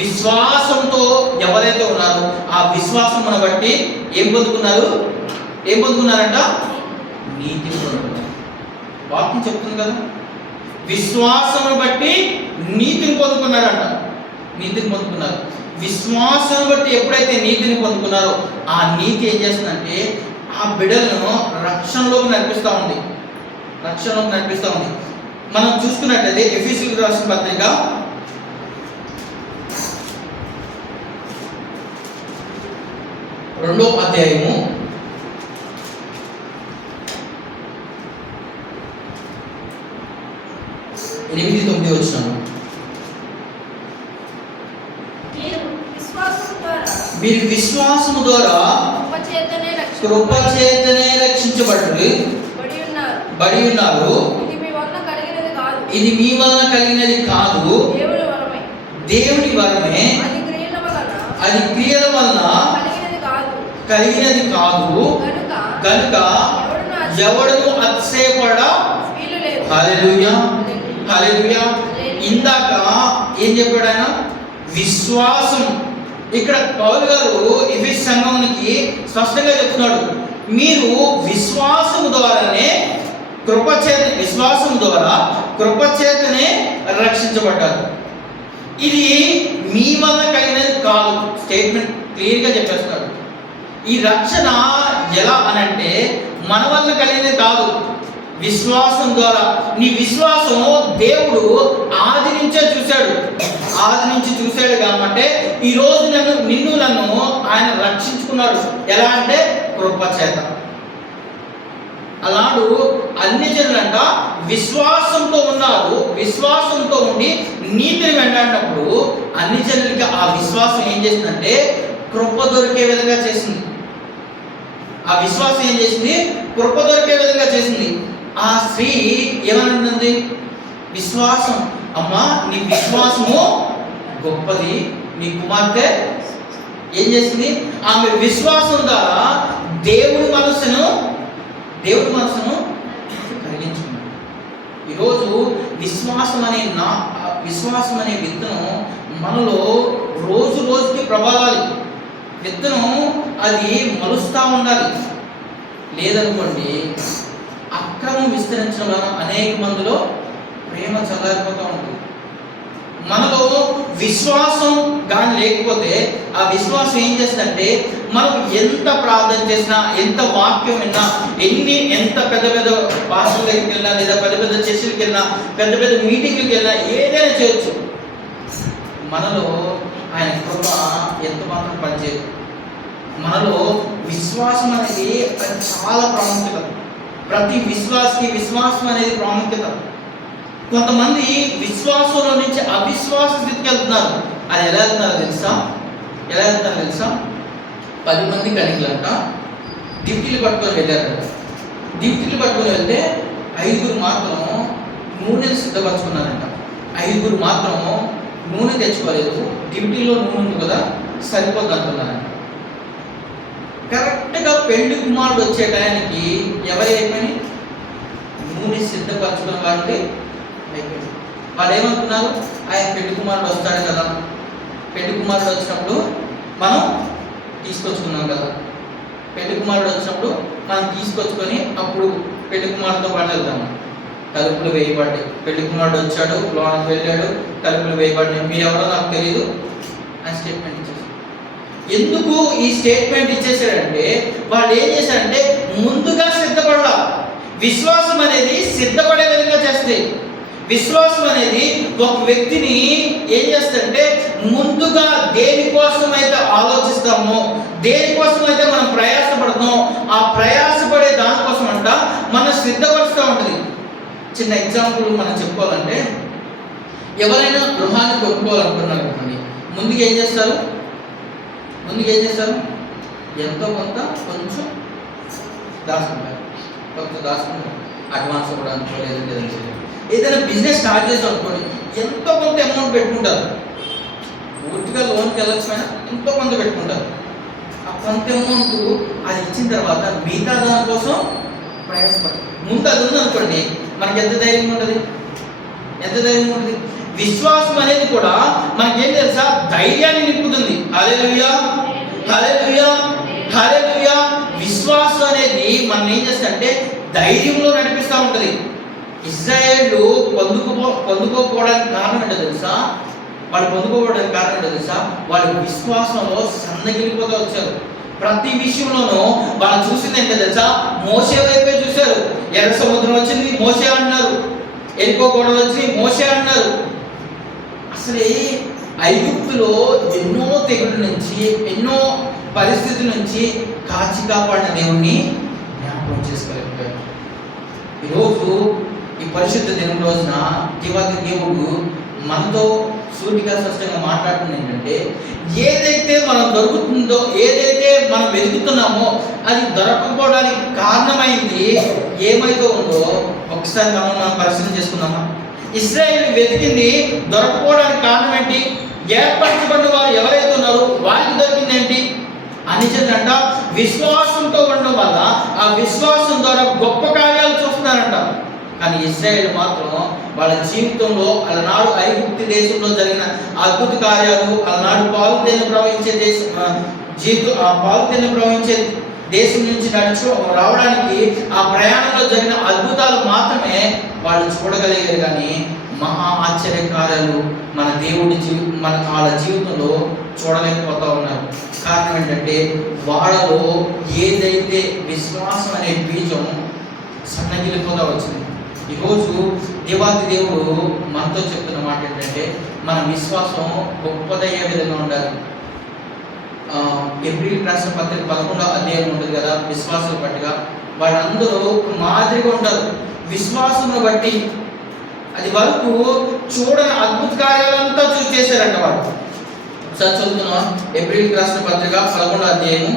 విశ్వాసంతో ఎవరైతే ఉన్నారో ఆ విశ్వాసం బట్టి ఏం పొందుకున్నారంట? నీతిని పొందుకున్నారు. వాక్యం చెప్తుంది కదా, విశ్వాసం బట్టి నీతిని పొందుకున్నారంట. విశ్వాసం బట్టి ఎప్పుడైతే నీతిని పొందుకున్నారో ఆ నీతి ఏం చేస్తుందంటే ఆ బిడ్డలను రక్షణలోకి నడిపిస్తూ ఉంది. మనం చూసుకున్నట్లయితే ఎఫెసీయులకు రాసిన పత్రిక 2వ అధ్యాయము 8-9 వచనం. మీరు విశ్వాసము ద్వారా కృపచేతనే రక్షించబడి ఉన్నారు. ఇది మీ వలన కలిగినది కాదు, దేవుని వరమే. అది క్రియల వలన కలిగినది కాదు, కనుక ఎవడును అతిశయపడ. హల్లెలూయా హల్లెలూయా. ఇందాక ఏం చెప్పాడు ఆయన? విశ్వాసం. ఇక్కడ పౌలు గారు ఎఫెసు సంఘానికి స్పష్టంగా చెప్తున్నాడు, మీరు విశ్వాసము ద్వారానే కృపచేతనే రక్షించబడ్డారు. ఇది మీ వల్ల కలిగినది కాదు. స్టేట్మెంట్ క్లియర్గా చెప్పేస్తున్నాడు. ఈ రక్షణ ఎలా అనంటే మన వల్ల కలిగినది కాదు, విశ్వాసం ద్వారా. నీ విశ్వాసం దేవుడు ఆది నుంచే చూశాడు కాబట్టి ఈరోజు నన్ను ఆయన రక్షించుకున్నాడు. ఎలా అంటే కృపచేత. అలాంటి అన్ని జనులంట విశ్వాసంతో ఉన్నారు. విశ్వాసంతో ఉండి నీతిని వెంటాడినప్పుడు అన్ని జనులకి ఆ విశ్వాసం ఏం చేసిందంటే కృప దొరికే విధంగా చేసింది. ఆ స్త్రీ ఏమనుంది? విశ్వాసం. అమ్మా నీ విశ్వాసము గొప్పది. నీ కుమార్తె ఏం చేసింది? ఆమె విశ్వాసం ద్వారా దేవుడి మనసును కలిగించుకుంది. ఈరోజు విశ్వాసం అనే విత్తనం మనలో రోజుకి ప్రబలాలి. విత్తనం అది మలుస్తూ ఉండాలి. లేదనుకోండి అక్రమం విస్తరించడం వలన అనేక మందిలో ప్రేమ చల్లారిపోతూ ఉంటుంది. మనలో విశ్వాసం కానీ లేకపోతే ఆ విశ్వాసం ఏం చేస్తుందంటే మనం ఎంత ప్రార్థన చేసినా, ఎంత వాక్యం విన్నా, ఎంత పెద్ద పెద్ద పాస్టర్ల దగ్గరికి వెళ్ళినా, లేదా పెద్ద పెద్ద చర్చిలకు వెళ్ళినా, పెద్ద పెద్ద మీటింగ్లకు వెళ్ళినా ఏదైనా చేయొచ్చు, మనలో ఆయన కృప ఎంత మాత్రం పనిచేయదు. మనలో విశ్వాసం అనేది చాలా ప్రాముఖ్యత. ప్రతి విశ్వాసకి విశ్వాసం అనేది ప్రాముఖ్యత. కొంతమంది విశ్వాసంలో నుంచి అవిశ్వాస స్థితికి వెళ్తున్నారు. అది ఎలా వెళ్తున్నారో తెలుసా? 10 మంది కనికలంట డ్యూటీలు పట్టుకొని వెళ్ళారంట. డ్యూటీలు పట్టుకొని వెళ్తే 5 మాత్రం నూనెను సిద్ధపరచుకున్నారంట. 5 మాత్రం నూనె తెచ్చుకోలేదు. డ్యూటీలో నూనె ఉంది కదా, సరిపోద్ది అనుకున్నారంట. కరెక్ట్గా పెళ్లి కుమారుడు వచ్చే టయానికి ఎవరు అయిపోయి నూనె సిద్ధపరచుకున్న వాళ్ళకి అయిపోయింది. వాళ్ళు ఏమనుకున్నారు? ఆయన పెళ్లి కుమారుడు వస్తాడు కదా, పెళ్లి కుమారుడు వచ్చినప్పుడు మనం తీసుకొచ్చుకున్నాం కదా, పెళ్లి కుమారుడు వచ్చినప్పుడు మనం తీసుకొచ్చుకొని అప్పుడు పెళ్లి కుమారుడితో పాటు వెళ్తాము. తలుపులు వేయబడ్డాయి. పెళ్లి కుమారుడు వచ్చాడు, లోనికి వెళ్ళాడు, తలుపులు వేయబడ్డాయి, మీరెవరో నాకు తెలియదు అని స్టేట్మెంట్ ఇచ్చేసారు. ఎందుకు ఈ స్టేట్మెంట్ ఇచ్చేసాడంటే వాళ్ళు ఏం చేశారంటే ముందుగా సిద్ధపడాల. విశ్వాసం అనేది సిద్ధపడే విధంగా చేస్తే, విశ్వాసం అనేది ఒక వ్యక్తిని ఏం చేస్తుందంటే ముందుగా దేనికోసం అయితే ఆలోచిస్తామో, దేనికోసం అయితే మనం ప్రయాసపడతామో, ఆ ప్రయాసపడే దానికోసం అంట మనం సిద్ధపరుస్తూ ఉంటుంది. చిన్న ఎగ్జాంపుల్ మనం చెప్పుకోవాలంటే, ఎవరైనా గృహాన్ని కొనుక్కోవాలనుకున్నారు అనుకోండి, ముందుగా ఏం చేస్తారు? ఎంతో కొంచెం దాచుకుంటారు. అడ్వాన్స్ ఇవ్వడానికి లేదంటే ఏదైనా బిజినెస్ స్టార్ట్ చేసాం అనుకోండి, ఎంతో కొంత అమౌంట్ పెట్టుకుంటారు. పూర్తిగా లోన్కి వెళ్ళకపోయినా ఎంతో కొంత పెట్టుకుంటారు. ఆ కొంత అమౌంట్ అది ఇచ్చిన తర్వాత మిగతా దానికోసం ప్రయాసపడతారు. ముందు అది ఉందనుకోండి, మనకి ఎంత ధైర్యం ఉంటుంది? విశ్వాసం అనేది కూడా మనకేం తెలుసా? ధైర్యాన్ని నింపుతుంది. హల్లెలూయా, హల్లెలూయా, హల్లెలూయా. విశ్వాసం అనేది మనం ఏం చేస్తుందంటే ధైర్యంలో నడిపిస్తూ ఉంటుంది. ఇశ్రాయేలు పొందుకోపోవడానికి కారణం ఏంటో తెలుసా? వాళ్ళ విశ్వాసంలో సన్నగిలిపోతూ వచ్చారు. ప్రతి విషయంలోనూ వాళ్ళు చూసింది ఏంటో తెలుసా? మోషే వైపే చూశారు. ఎర్ర సముద్రం వచ్చింది, మోషే అన్నారు. ఎరుకో గొడవ వచ్చింది, మోషే అన్నారు. అసలు ఐగుప్తులో ఎన్నో తెగుళ్ళ నుంచి, ఎన్నో పరిస్థితుల నుంచి కాచి కాపాడిన దేవుణ్ణి జ్ఞాపకం చేసుకోలేకపోయారు. ఈరోజు ఈ పరిశుద్ధ దినం రోజున దేవాది దేవుడు మనతో సూటిగా స్పష్టంగా మాట్లాడుతుంది ఏంటంటే, ఏదైతే మనం దొరుకుతుందో, ఏదైతే మనం వెతుకుతున్నామో అది దొరకపోవడానికి కారణమైంది ఏమైతే ఉందో ఒకసారి మనం పరిశీలన చేసుకుందామా? ఇశ్రాయేలు వెతికింది దొరకపోవడానికి కారణం ఏంటి? ఏర్పరచబడిన వారు ఎవరైతే ఉన్నారో వారికి దొరికింది ఏంటి? అనిచేతంట విశ్వాసంతో ఉండడం వల్ల ఆ విశ్వాసం ద్వారా గొప్ప కార్యాలు చూస్తున్నారంట. కానీ ఇశ్రాయేలు మాత్రం వాళ్ళ జీవితంలో అలనాడు ఐగుప్తు దేశంలో జరిగిన అద్భుత కార్యాలు, అలనాడు పాలు తేనె ప్రవహించే దేశం నుంచి నడుచు రావడానికి ఆ ప్రయాణంలో జరిగిన అద్భుతాలు మాత్రమే వాళ్ళు చూడగలిగారు. కానీ మహా ఆశ్చర్యకార్యాలు మన దేవుడి వాళ్ళ జీవితంలో చూడలేకపోతా ఉన్నారు. కారణం ఏంటంటే వాళ్ళలో ఏదైతే విశ్వాసం అనే బీజం సన్నగిలిపోతా వచ్చింది. ఈరోజు దేవాది దేవుడు మనతో చెప్తున్న మాట ఏంటంటే మన విశ్వాసం గొప్పదయ్యే విధంగా ఉండాలి. ఏప్రిల్ రాసిన పత్రిక 11వ అధ్యాయం ఉంటుంది కదా, విశ్వాసం పట్టిగా వాళ్ళందరూ మాదిరిగా ఉంటారు. విశ్వాసంను బట్టి అది వరకు చూడని అద్భుత కార్యాలంతా చేశారంట వాళ్ళు. ఒకసారి చదువుతున్నాం. ఏప్రిల్ రాసిన పత్రిక 11వ అధ్యాయము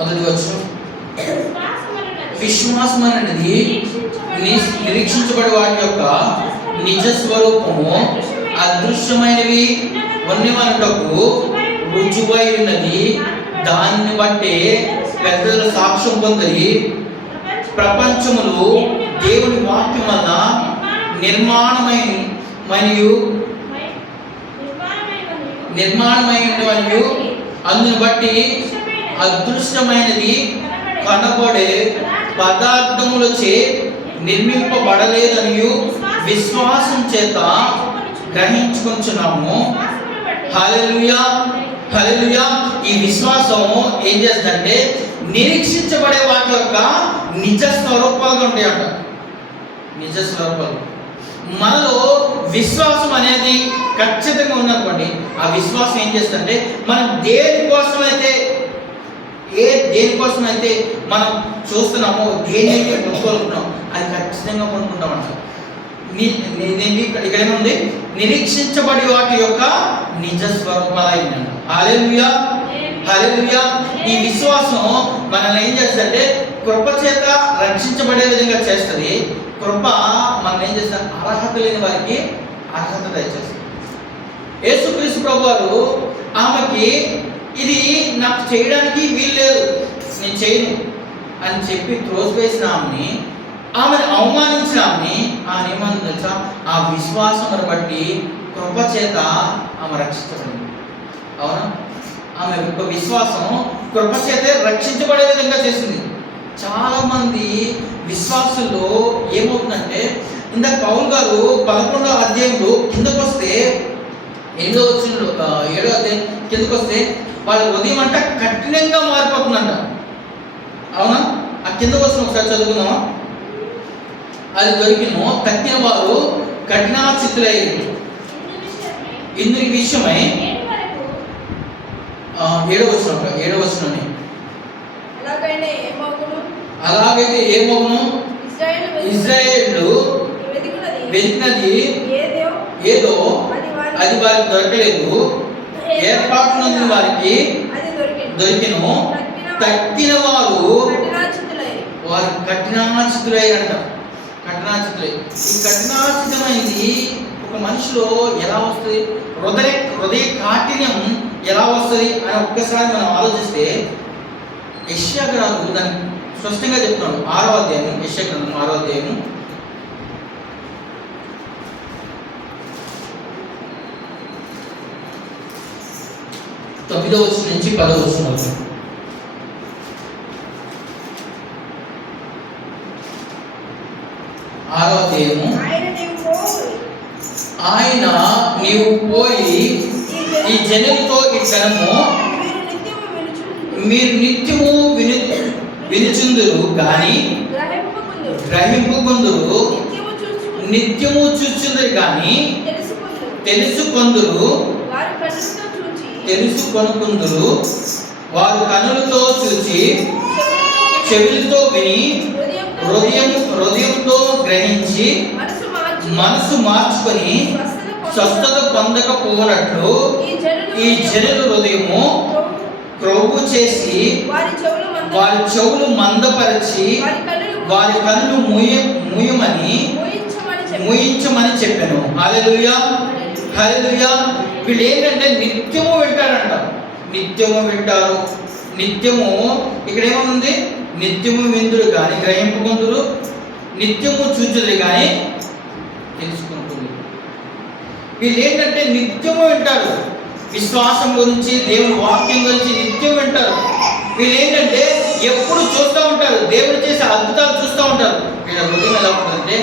1వ వచనం. విశ్వాసం అనేది నిరీక్షించబడే వాటి యొక్క నిజ స్వరూపము, అదృశ్యమైనవి ఉన్నవనుటకు రుజువై ఉన్నది. దాన్ని బట్టి పెద్దల సాక్ష్యం పొంది ప్రపంచములు దేవుని వాక్యం వల్ల నిర్మాణమైనవనియు అందుని బట్టి అదృశ్యమైనది కనబడే పదార్థములచే నిర్మింపబడలేదనియు విశ్వాసం చేత గ్రహించుకొనుచున్నాము. హల్లెలూయా, హల్లెలూయా. ఈ విశ్వాసం ఏం చేస్తుందంటే నిరీక్షించబడే వాటి యొక్క నిజ స్వరూపాలుగా ఉంటాయంట. నిజ స్వరూపాలు. మనలో విశ్వాసం అనేది ఖచ్చితంగా ఉన్నప్పండి, ఆ విశ్వాసం ఏం చేస్తుందంటే మనం దేనికోసమైతే మనం చూస్తున్నామో, దేనైతే కొనుక్కోనుకున్నామో అది ఖచ్చితంగా కొనుక్కుంటామంట. ఇక్కడ ఏముంది? నిరీక్షించబడి వాటి యొక్క నిజ స్వరూపాలైందంట. హల్లెలూయా, హల్లెలూయా. ఈ విశ్వాసం మనల్ని ఏం చేస్తుందంటే కృప చేత రక్షించబడే విధంగా చేస్తుంది. కృప మనం ఏం చేస్తారు? అర్హత లేని వారికి అర్హత దయచేస్తుంది. యేసుక్రీస్తు ప్రభువారు ఆమెకి ఇది నాకు చేయడానికి వీలు లేదు, నేను చేయను అని చెప్పి త్రోసివేసిన ఆమెను అవమానించిన ఆమె ఏమని తెలుసా? ఆ విశ్వాసమును బట్టి కృప చేత ఆమె రక్షించబడింది. అవునా? ఆమె యొక్క విశ్వాసం కృప చేత రక్షించబడే విధంగా చేసింది. చాలా మంది విశ్వాసుల్లో ఏమవుతుందంటే, ఇందాక పౌలు గారు 11వ అధ్యాయంలో కిందకు వస్తే 7వ అధ్యాయం కిందకు వస్తే వాళ్ళ ఉదయం అంట కఠినంగా మారిపోతుందంట. అవునా? ఆ కిందకు వస్తున్న ఒకసారి చదువుకుందామా? అది దొరికిన తక్కిన వారు కఠినాచిత్తులయ్యారు. ఇందు విషయమై 7వ వచనం అలాగైతే ఏమవును? ఇశ్రాయేలు వెతికినది ఏదో అది వారికి దొరకలేదు, ఏర్పాటు నందు వారికి దొరికిను. తక్కిన వారు కఠినాచితులయ్యారంట. కఠినాచితులై. ఈ కఠినాచితమైంది ఒక మనిషిలో ఎలా వస్తుంది? హృదయ కాఠిన్యం ఎలా వస్తుంది అని ఒక్కసారి మనం ఆలోచిస్తే, యెషయా గ్రంథం దాన్ని స్పష్టంగా చెప్తున్నాడు. 6వ అధ్యాయం, యెషయా గ్రంథం 6వ అధ్యాయం 9వ వచనం నుంచి 10వ వచనం వరకు. ఆయన నీవు పోయి ఈ జనులతో ఇట్లనము, మీరు నిత్యము వినుచుందురు కానీ గ్రహింపుకొందురు, నిత్యము చూచుందురు కానీ తెలుసుకొందురు. వారు కన్నులతో చూచి, చెవులతో విని, హృదయంతో గ్రహించి మనసు మార్చుకొని స్వస్థత పొందకపోనట్లు ఈ జనులు హృదయము క్రొవ్వు చేసి వారి చెవులు మందపరిచి వారి కన్నులు మూయించమని చెప్పాను. హల్లెలూయా, హల్లెలూయా. వీళ్ళు ఏంటంటే నిత్యము వింటారంట. నిత్యము వింటారు. నిత్యము ఇక్కడ ఏముంది? నిత్యము విందురు కానీ గ్రహింపుకుందురు, నిత్యము చూచుదురు కానీ తెలుసుకుంటుంది. వీళ్ళు ఏంటంటే నిత్యము వింటారు. విశ్వాసం గురించి, దేవుని వాక్యం గురించి నిత్యం వింటారు. వీళ్ళు ఏంటంటే ఎప్పుడు చూస్తూ ఉంటారు, దేవుడు చేసే అద్భుతాలు చూస్తూ ఉంటారు. వీళ్ళ హృదయం ఎలా ఉంటుందంటే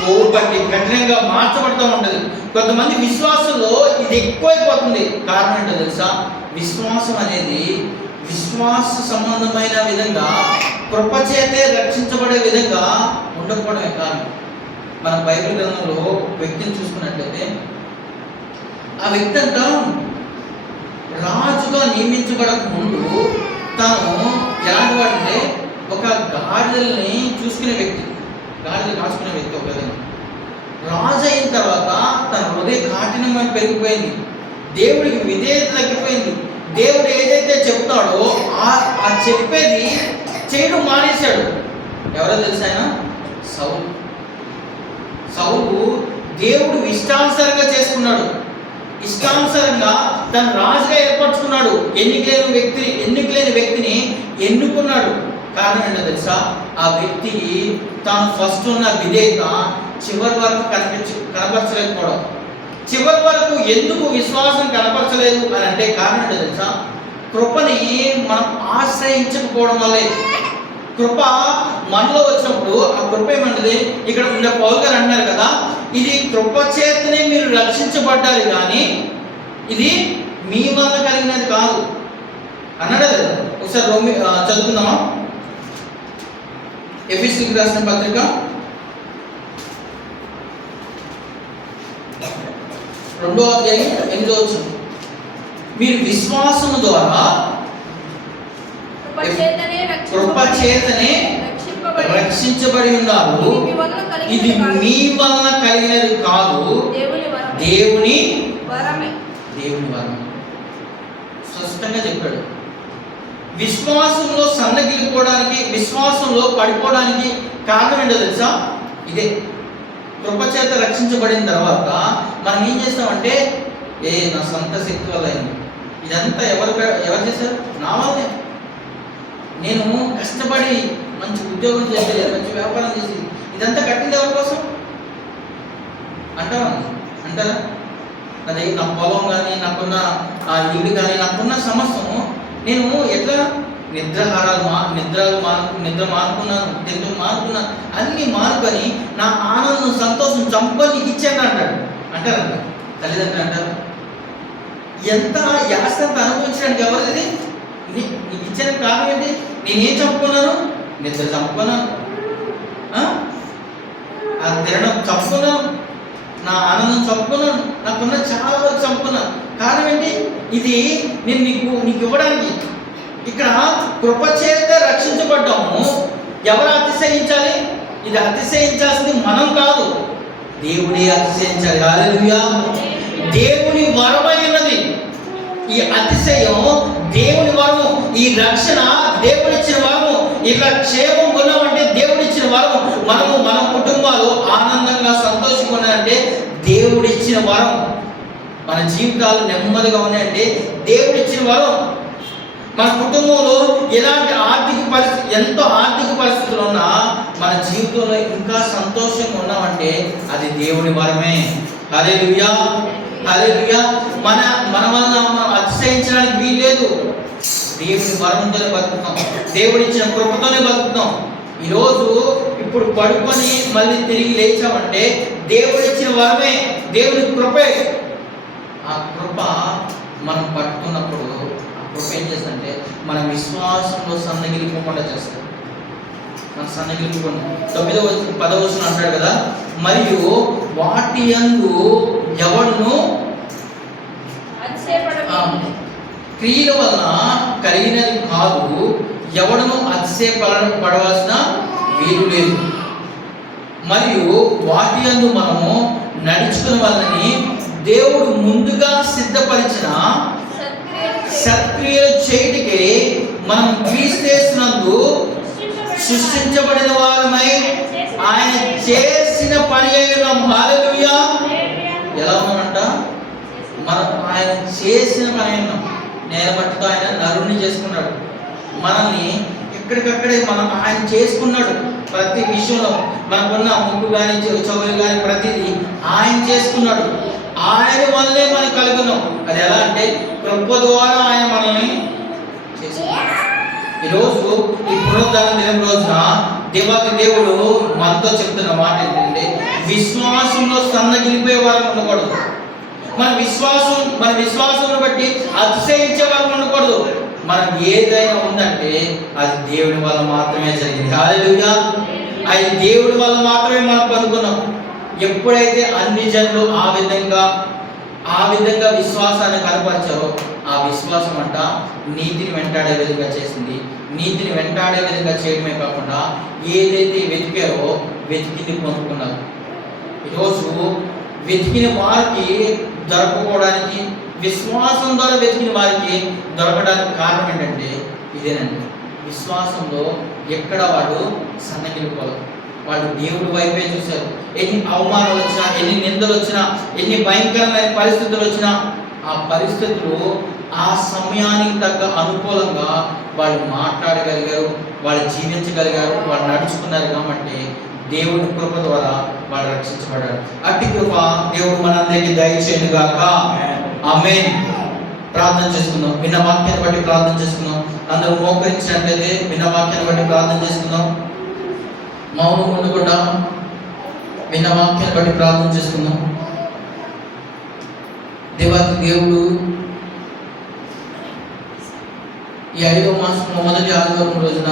కోపట్టి కఠినంగా మార్చబడుతూ ఉంటుంది. కొంతమంది విశ్వాసంలో ఇది ఎక్కువైపోతుంది. కారణం ఏంటో తెలుసా? విశ్వాసం అనేది విశ్వాస సంబంధమైన విధంగా కృపచేతే రక్షించబడే విధంగా ఉండకపోవడమే కారణం. మన బైబిల్ గ్రంథంలో వ్యక్తిని చూసుకున్నట్లయితే ఆ వ్యక్తి అంతా రాజుగా నియమించబడక ముందు తాను ఎలాంటి వాడంటే ఒక గాడిదల్ని చూసుకునే వ్యక్తి, గాడిదలు కాచుకునే వ్యక్తి. ఒక విధంగా రాజు అయిన తర్వాత తన హృదయ కాఠిన్యం పెరిగిపోయింది, దేవుడికి విధేయత తగ్గిపోయింది. దేవుడు ఏదైతే చెప్తాడో ఆ చెప్పేది చేయడం మానేశాడు. ఎవరో తెలుసా? ఆయన సౌలు దేవుడు ఇష్టానుసారంగా చేసుకున్నాడు. ఇష్టానుసారంగా తన రాజుగా ఏర్పరచుకున్నాడు. ఎన్నిక లేని వ్యక్తిని ఎన్నుకున్నాడు. కారణం ఏంటో తెలుసా? ఆ వ్యక్తి తాను ఫస్ట్ ఉన్న విధేయత చివరి వరకు కనపరచలేకపోవడం. చివరి వరకు ఎందుకు విశ్వాసం కనపరచలేదు అని అంటే కారణం ఏంటో తెలుసా? కృపని మనం ఆశ్రయించకపోవడం వల్లే. కృప మనలో వచ్చినప్పుడు ఆ కృప ఏమంటది, ఇక్కడ ఉండే పౌలు గారు అన్నారు కదా, ఇది కృప చేతనే మీరు రక్షించబడ్డారు కానీ ఇది మీ వల్ల కలిగినది కాదు అన్నాడు కదా. ఒకసారి చదువుకుందామా? ఎఫెసీయులకు రాసిన పత్రిక 2వ అధ్యాయం 8వ వచనం. మీరు విశ్వాసం ద్వారా కృప చేతనే రక్షించబడి ఉన్నారు, ఇది మీ వలన కలిగినది కాదు, దేవుని వరం. స్పష్టంగా చెప్పాడు. విశ్వాసంలో సన్నగిలిపోవడానికి, విశ్వాసంలో పడిపోవడానికి కారణం ఏంటో తెలుసా? ఇదే. కృప చేత రక్షించబడిన తర్వాత మనం ఏం చేస్తామంటే, నా సొంత శక్తి వల్ల అయింది, ఇదంతా ఎవరు చేశారు? నా వల్లే. నేను కష్టపడి మంచి ఉద్యోగం చేసి, మంచి వ్యాపారం చేసి, ఇదంతా కట్టింది ఎవరి కోసం అంటారా? అదే నా పొలం కానీ, నాకున్న ఆ ఇల్లు కానీ, నాకున్న సమస్యను నేను ఎట్లా నిద్ర మానుకున్నాను, తింటూ మానుకున్నాను, అన్ని మానుకొని నా ఆనందం, సంతోషం చంపుకొని నీకు ఇచ్చాను అంటారంట తల్లిదండ్రులు అంటారు. ఎంత యాసంత అనుభవించడానికి ఎవరిది? నీకు ఇచ్చిన కారణం ఏంటి? నేనేం చంపుకున్నాను? నిద్ర చంపుకున్నాను, ఆ తినడం చంపుకున్నాను, నా ఆనందం చంపుకున్నాను, నాకున్న చాలా వరకు చంపుకున్నాను. కారణం ఏంటి? ఇది నేను నీకు ఇవ్వడానికి. ఇక్కడ కృపచేత రక్షించబడ్డాము. ఎవరు అతిశయించాలి? ఇది అతిశయించాల్సింది మనం కాదు, దేవుడే అతిశయించాలి. హల్లెలూయా. దేవుని వరమైనది ఈ అతిశయం, దేవుని వరము, ఈ రక్షణ దేవుడిచ్చిన వరము. ఇలా క్షేమం ఉన్నామంటే దేవుడిచ్చిన వరము. మన కుటుంబాలు ఆనందంగా సంతోషంగా దేవుడిచ్చిన వరం. మన జీవితాలు నెమ్మదిగా ఉన్నాయంటే దేవుడిచ్చిన వరం. మన కుటుంబంలో ఎలాంటి ఎంతో ఆర్థిక పరిస్థితులు ఉన్నా మన జీవితంలో ఇంకా సంతోషంగా ఉన్నామంటే అది దేవుని వరమే. హల్లెలూయా, హల్లెలూయా. మన వల్ల మనం అతిశయించడానికి వీల్లేదు. దేవుని వరంతోనే బతుకుతాం, దేవుడిచ్చిన కృపతోనే బతుకుతాం. ఈరోజు ఇప్పుడు పడుకొని మళ్ళీ తిరిగి లేచామంటే దేవుడిచ్చిన వరమే, దేవుని కృపే. ఆ కృప మనం పట్టుకున్నప్పుడు ఆ కృప ఏం చేస్తుందంటే మన విశ్వాసంలో సన్నగిలిపోకుండా చేస్తుంది. మన సన్నగిలిపోకుండా 10వ వచనం అంటాడు కదా, మరియు వాటి యందు ఎవడును క్రియల వలన కలిగినది కాదు, ఎవడను అతిశయపడవలసిన వీలు లేదు. మరియు వాటి యందు మనము నడుచుకున్న వాళ్ళని దేవుడు ముందుగా సిద్ధపరిచిన సత్క్రియలు చేయటికి మనం క్రీస్తునందు సృష్టించబడిన వారమై ఆయన చేసిన పని అయిన. హల్లెలూయా. ఎలా ఉన్నామంట? మనం ఆయన చేసిన పని అయినాం. నేలమట్టితో ఆయన నరుణ్ణి చేసుకున్నాడు. మనల్ని ఎక్కడికక్కడే ఆయన చేసుకున్నాడు. ప్రతి విషయంలో మనకున్న ముక్కు కానీ చెవులు కానీ ప్రతిదీ ఆయన చేసుకున్నాడు. ఆయన వల్లే మనం కలుగున్నాం. అది ఎలా అంటే కృప ద్వారా ఆయన మనల్ని చేసుకున్నాడు. ఈరోజు ఈ పునరుద్ధరణ దినం రోజున దేవుడు మనతో చెప్తున్న మాట ఏంటంటే విశ్వాసంలో సన్నగిలిపోయే వారు ఉండకూడదు. మన విశ్వాసం బట్టి అతిశయించే వారు ఉండకూడదు. మనం ఏదైనా ఉందంటే అది దేవుని వల్ల మాత్రమే జరిగింది. హల్లెలూయా. అది దేవుడి వల్ల మాత్రమే మనం పొందుకున్నాం. ఎప్పుడైతే అన్ని జనులు ఆ విధంగా విశ్వాసాన్ని కనపరిచారో ఆ విశ్వాసం అంట నీతిని వెంటాడే విధంగా చేసింది. నీతిని వెంటాడే విధంగా చేయడమే కాకుండా ఏదైతే వెతికారో వెతికింది పొందుకున్నారు. ఈరోజు వెతికిన వారికి దొరకపోవడానికి, విశ్వాసం ద్వారా వెతికిన వారికి దొరకడానికి కారణం ఏంటంటే ఇదేనండి. విశ్వాసంలో ఎక్కడ వాడు సన్నగిలిపోరు. వాళ్ళు దేవుడి వైపే చూశారు. ఎన్ని అవమానాలు వచ్చినా, ఎన్ని నిందలు వచ్చినా, ఎన్ని భయంకరమైన పరిస్థితులు వచ్చినా ఆ పరిస్థితులు ఆ సమయానికి తగ్గ అనుకూలంగా వాళ్ళు మాట్లాడగలిగారు, వాళ్ళు జీవించగలిగారు, వాళ్ళు నడుచుకున్నారు. కాబట్టి దేవుని కృప ద్వారా వాళ్ళు రక్షించబడ్డారు. అట్టి కృప దేవుడు మనందరికీ దయచేయును గాక. ఆమేన్. ప్రార్థన చేసుకుందాం. విన్న వాక్యాన్ని బట్టి ప్రార్థన చేసుకుందాం. అందరూ మోకరించినట్లయితే విన్న వాక్యాన్ని బట్టి ప్రార్థన చేసుకుందాం. మౌనం ఉండకుండా విన్న వాక్యాన్ని బట్టి ప్రార్థన చేసుకుందాం. దేవాతి దేవుడు ఈ 5వ మాసం మొదటి ఆదివారం రోజున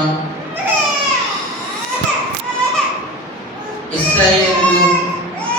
ఇశ్రాయేలు